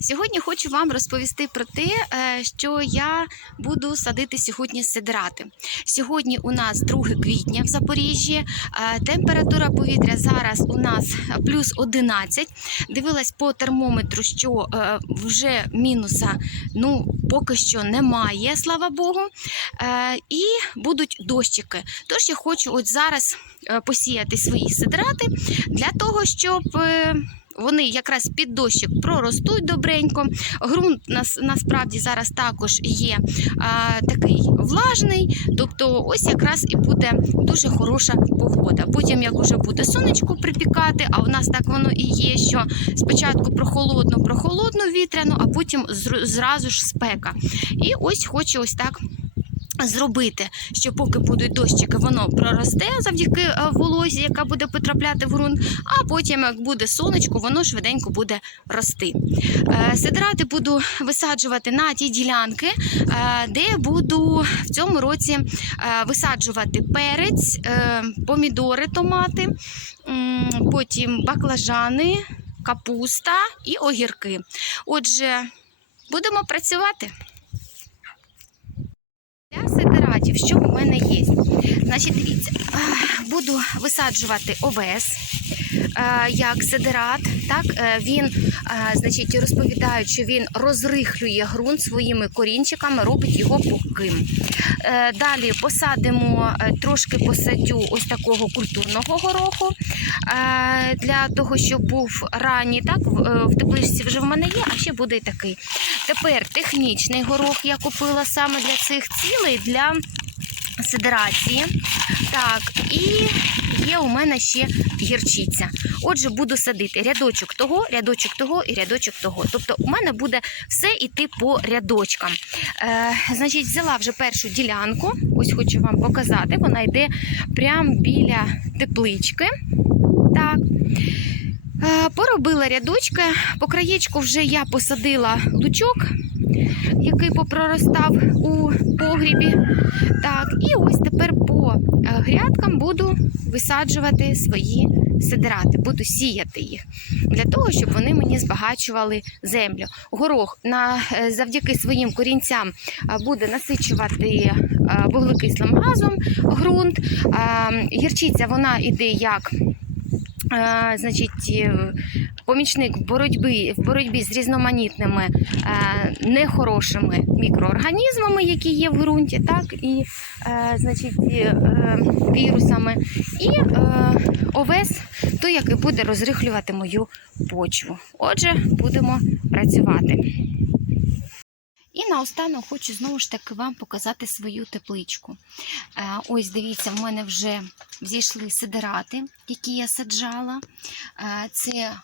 Сьогодні хочу вам розповісти про те, е, що я буду садити сьогодні сидирати. Сьогодні у нас 2 квітня в Запоріжжі. е, Температура повітря зараз у нас плюс 11. Дивилась по термометру, що е, вже мінуса ну, поки що немає, слава Богу. І будуть дощики. Тож я хочу от зараз посіяти свої сидрати для того, щоб. Вони якраз під дощик проростуть добренько. Ґрунт нас насправді зараз також є а, такий влажний, тобто ось якраз і буде дуже хороша погода. Потім, як уже буде сонечко припікати, а у нас так воно і є, що спочатку прохолодно, прохолодно вітряно, а потім зразу ж спека. І ось хочу ось так. Зробити, що поки будуть дощики, воно проросте завдяки е, волозі, яка буде потрапляти в ґрунт, а потім, як буде сонечко, воно швиденько буде рости. Е, Сидрати буду висаджувати на ті ділянки, е, де буду в цьому році висаджувати перець, помідори, томати, потім баклажани, капуста і огірки. Отже, будемо працювати. Для що в мене є? Значить, дивіться, буду висаджувати овес як сидерат. Так, Е, він, а, значить, розповідають, що він розрихлює ґрунт своїми корінчиками, робить його пухким. Е, Далі посадимо е, трошки посадю ось такого культурного гороху е, для того, щоб був ранній. Так, е, в тепличці вже в мене є, а ще буде і такий. Тепер технічний горох я купила саме для цих цілей для сидерації. Так, і є у мене ще гірчиця. Отже, буду садити рядочок того, рядочок того і рядочок того. Тобто, у мене буде все йти по рядочкам. Е, значить, взяла вже першу ділянку. Ось хочу вам показати. Вона йде прямо біля теплички. Так. Е, Поробила рядочки, по краєчку вже я посадила лучок, який попроростав у погрібі. Так, і ось тепер по е, грядкам буду висаджувати свої сидирати, буду сіяти їх для того, щоб вони мені збагачували землю. Горох на, е, завдяки своїм корінцям е, буде насичувати вуглекислим газом ґрунт. Е, Гірчиця вона іде як значить, е, помічник в боротьбі, в боротьбі з різноманітними е, нехорошими мікроорганізмами, які є в ґрунті, так, і е, значить, вірусами, і овес, той, який буде розрихлювати мою почву. Отже, будемо працювати. І наостанок хочу знову ж таки вам показати свою тепличку. Е, Ось дивіться, в мене вже зійшли сидирати, які я саджала. Е, Це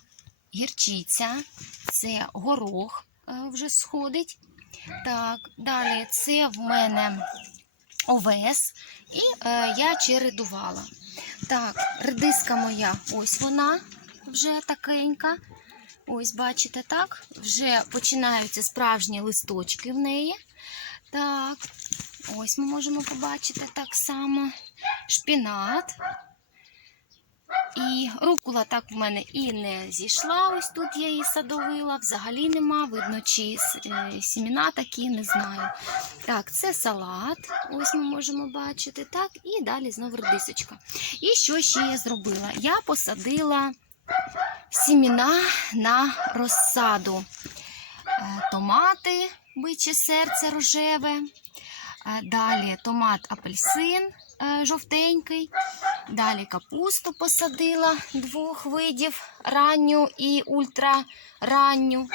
гірчиця, це горох е, вже сходить. Так, далі це в мене овес, і я чередувала. Так, редиска моя, ось вона вже такенька. Ось, бачите, так? Вже починаються справжні листочки в неї. Так, ось ми можемо побачити так само шпінат. І рукула так в мене і не зійшла. Ось тут я її садовила. Взагалі нема. Видно, чи е, сіміна такі, не знаю. Так, це салат. Ось ми можемо бачити. Так, і далі знову редисочка. І що ще я зробила? Я посадила сіміна на розсаду. Е, Томати, биче серце рожеве. Е, Далі томат апельсин е, жовтенький. Далі капусту посадила двох видів ранню і ультраранню.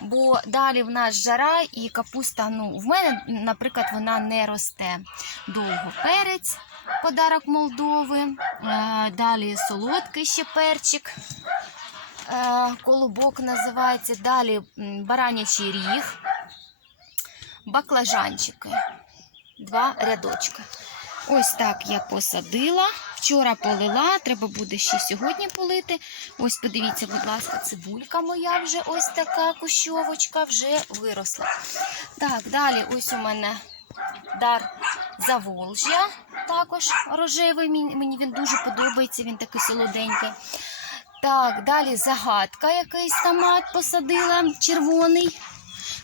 Бо далі в нас жара і капуста, ну, в мене, наприклад, вона не росте. Довго перець, подарок Молдови. Е, Далі солодкий ще перчик. Е, Колобок називається. Далі баранячий ріг, баклажанчики. Два рядочки. Ось так я посадила. Вчора полила, треба буде ще сьогодні полити. Ось подивіться, будь ласка, цибулька моя вже ось така кущовочка вже виросла. Так, далі ось у мене дар Заволжя, також рожевий. Мені він дуже подобається, він такий солоденький. Так, далі загадка, якийсь томат посадила, червоний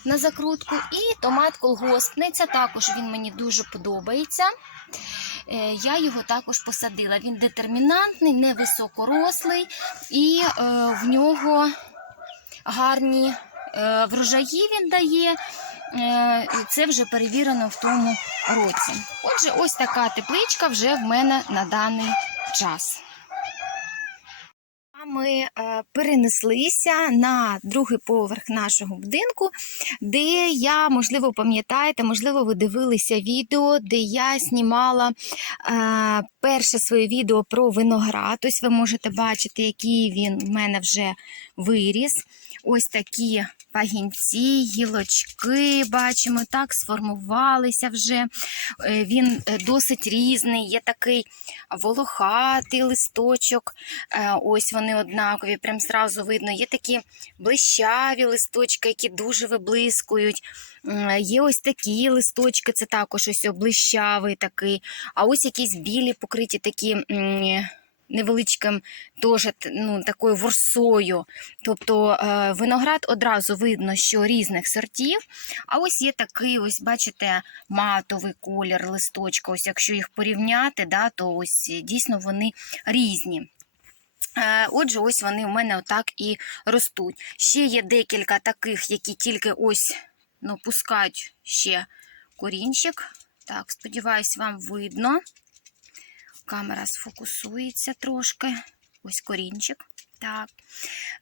на закрутку. І томат колгоспниця, також він мені дуже подобається. Е, Я його також посадила. Він детермінантний, невисокорослий, і е, в нього гарні е, врожаї він дає. Е, Це вже перевірено в тому році. Отже, ось така тепличка вже в мене на даний час. Ми е, перенеслися на другий поверх нашого будинку, де я, можливо, пам'ятаєте, можливо, ви дивилися відео, де я знімала е, перше своє відео про виноград. Ось ви можете бачити, який він в мене вже виріс. Ось такі пагінці, гілочки, бачимо, так, сформувалися вже. Е, Він е, досить різний, є такий волохатий листочок. Е, Ось вони однакові, прям зразу видно. Є такі блищаві листочки, які дуже виблискують. Є ось такі листочки, це також ось блищавий такий. А ось якісь білі покриті такі. Невеличким теж ну, такою ворсою. Тобто е, виноград одразу видно, що різних сортів. А ось є такий, ось бачите, матовий колір листочка. Ось якщо їх порівняти, да, то ось е, дійсно вони різні. Е, Отже, ось вони у мене отак і ростуть. Ще є декілька таких, які тільки ось ну, пускають ще корінчик. Так, сподіваюсь, вам видно. Камера сфокусується трошки. Ось корінчик. Так.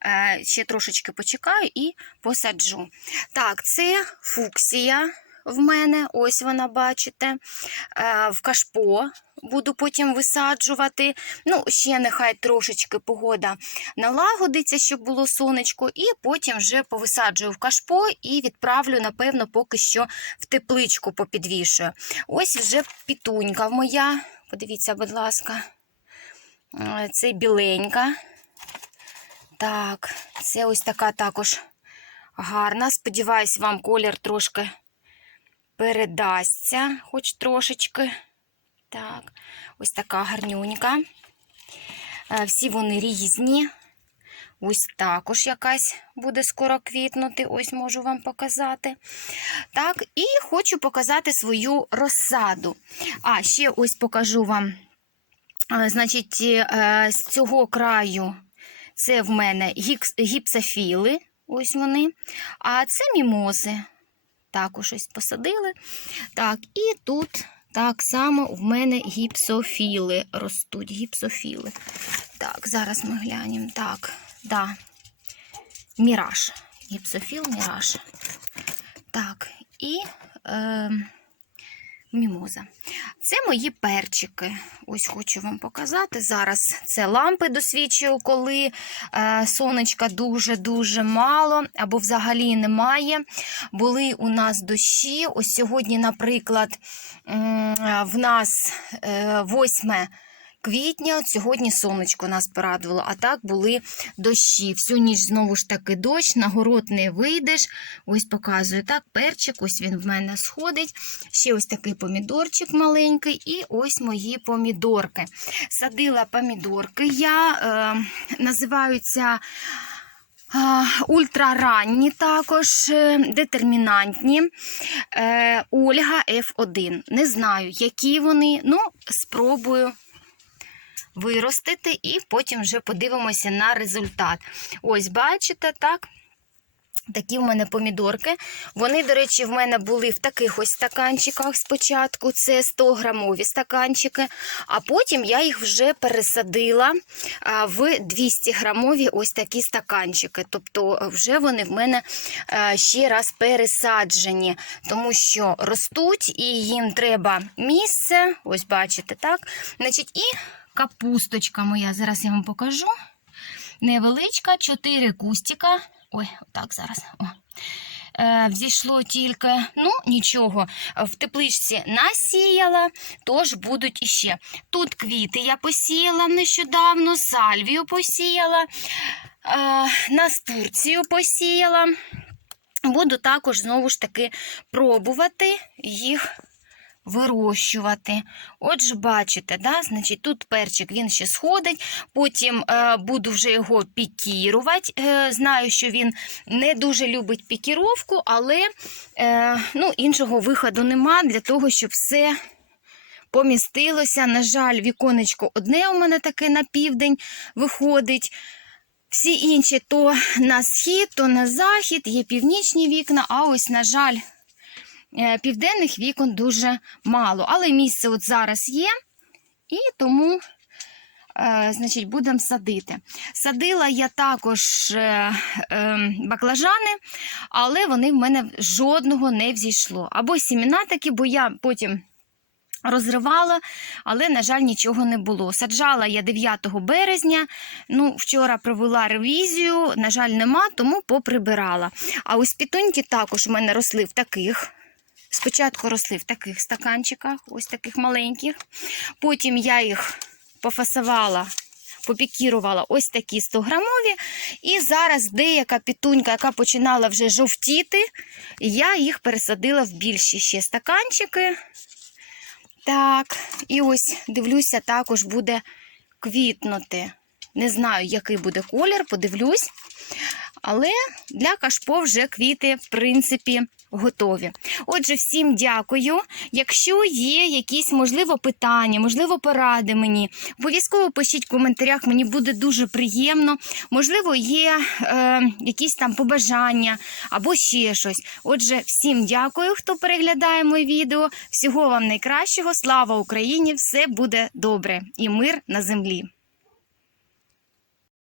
Е, ще трошечки почекаю і посаджу. Так, це фуксія в мене. Ось вона, бачите. Е, в кашпо буду потім висаджувати. Ну, ще нехай трошечки погода налагодиться, щоб було сонечко, і потім вже повисаджую в кашпо і відправлю, напевно, поки що в тепличку попідвішую. Ось вже пітунька моя. Подивіться, будь ласка, Е, це біленька. Так, це ось така також гарна. Сподіваюсь, вам колір трошки передасться, хоч трошечки. Так, ось така гарнюнька. Е, Всі вони різні. Ось також якась буде скоро квітнути. Ось можу вам показати. Так, і хочу показати свою розсаду. А, ще ось покажу вам. Значить, е, з цього краю це в мене гіпсофіли. Ось вони. А це мімози. Також ось посадили. Так, і тут так само в мене гіпсофіли ростуть. Гіпсофіли. Так, зараз ми глянемо. Так, да. Міраж. Гіпсофіл, міраж. Так, і е, мімоза. Це мої перчики. Ось хочу вам показати. Зараз це лампи досвідчую, коли е, сонечка дуже-дуже мало або взагалі немає. Були у нас дощі. Ось сьогодні, наприклад, е, в нас е, 8 квітня, сьогодні сонечко нас порадувало, а так були дощі. Всю ніч знову ж таки дощ, на город не вийдеш. Ось показую так, перчик, ось він в мене сходить. Ще ось такий помідорчик маленький, і ось мої помідорки. Садила помідорки. Я е, називаються. Ультраранні також е, детермінантні. Е, Ольга F1. Не знаю, які вони. Ну, спробую виростити і потім вже подивимося на результат. Ось, бачите, так. Такі в мене помідорки. Вони, до речі, в мене були в таких ось стаканчиках спочатку. Це 100 грамові стаканчики. А потім я їх вже пересадила в 200 грамові ось такі стаканчики. Тобто вже вони в мене е, ще раз пересаджені, тому що ростуть і їм треба місце. Ось бачите, так? Значить, і капусточка моя. Зараз я вам покажу. Невеличка, 4 кустика. Ой, отак зараз. О. Е, взійшло тільки, ну нічого, в тепличці насіяла, тож будуть іще. Тут квіти я посіяла нещодавно, сальвію посіяла, е, настурцію посіяла. Буду також знову ж таки пробувати їх вирощувати. Отже, бачите, да? значить, тут перчик він ще сходить, потім е, буду вже його пікірувати. Е, знаю, що він не дуже любить пікіровку, але е, ну, іншого виходу нема для того, щоб все помістилося. На жаль, віконечко одне у мене таке на південь виходить. Всі інші то на схід, то на захід, є північні вікна, а ось, на жаль, південних вікон дуже мало. Але місце от зараз є, і тому, е, значить, будемо садити. Садила я також е, е, баклажани, але вони в мене жодного не взійшло. Або сіміна такі, бо я потім. Розривала, але, на жаль, нічого не було. Саджала я 9 березня. Ну, вчора провела ревізію, на жаль, нема, тому поприбирала. А ось пітуньки також у мене росли в таких. Спочатку росли в таких стаканчиках, ось таких маленьких. Потім я їх пофасувала, попікірувала ось такі 100 грамові. І зараз деяка пітунька, яка починала вже жовтіти, я їх пересадила в більші ще стаканчики. Так, і ось дивлюся, також буде квітнути. Не знаю, який буде колір, подивлюсь. Але для кашпо вже квіти, в принципі, готові. Отже, всім дякую. Якщо є якісь, можливо, питання, можливо, поради мені, обов'язково пишіть в коментарях, мені буде дуже приємно. Можливо, є е, якісь там побажання або ще щось. Отже, всім дякую, хто переглядає моє відео. Всього вам найкращого. Слава Україні! Все буде добре і мир на землі.